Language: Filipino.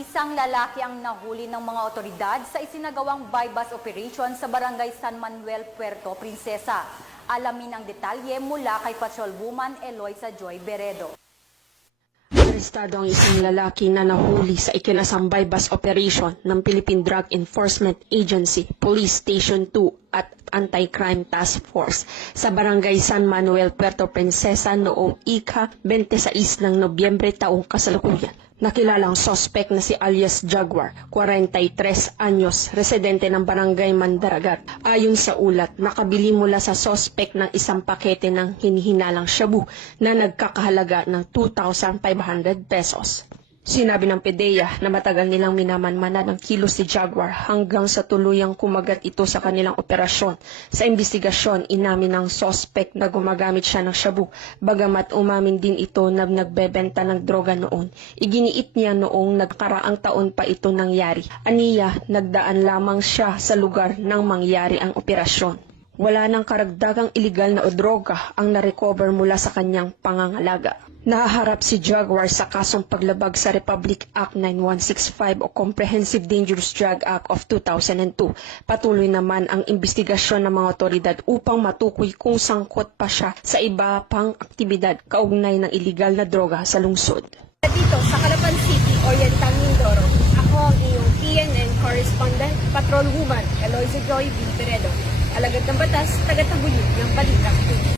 Isang lalaki ang nahuli ng mga otoridad sa isinagawang bypass operation sa barangay San Manuel, Puerto Princesa. Alamin ang detalye mula kay Patrolwoman Eloisa Joy Beredo. Arestado ang isang lalaki na nahuli sa ikinasang bypass operation ng Philippine Drug Enforcement Agency, Police Station 2 at Anti-Crime Task Force sa Barangay San Manuel, Puerto Princesa noong ika-26 ng Nobyembre taong kasalukuyan. Nakilalang sospek na si alias Jaguar, 43 anyos, residente ng Barangay Mandaragat. Ayon sa ulat, nakabili mula sa sospek ng isang pakete ng hinihinalang shabu na nagkakahalaga ng 2,500 pesos. Sinabi ng PDEA na matagal nilang minamanmanan ng kilos si Jaguar hanggang sa tuluyang kumagat ito sa kanilang operasyon. Sa investigasyon, inamin ng sospek na gumagamit siya ng shabu, bagamat umamin din ito na nagbebenta ng droga noon. Iginiit niya noong nagkaraang taon pa ito nangyari. Aniya, nagdaan lamang siya sa lugar nang mangyari ang operasyon. Wala nang karagdagang iligal na o droga ang narecover mula sa kanyang pangangalaga. Nahaharap si Jaguar sa kasong paglabag sa Republic Act 9165 o Comprehensive Dangerous Drug Act of 2002. Patuloy naman ang investigasyon ng mga otoridad upang matukoy kung sangkot pa siya sa iba pang aktibidad kaugnay ng iligal na droga sa lungsod. Dito sa Calapan City, Oriental Mindoro, ako ang iyong PNN correspondent, Patrolwoman Eloisa Joy Beredo. Alagad ng batas, tagataguyod ng balitang.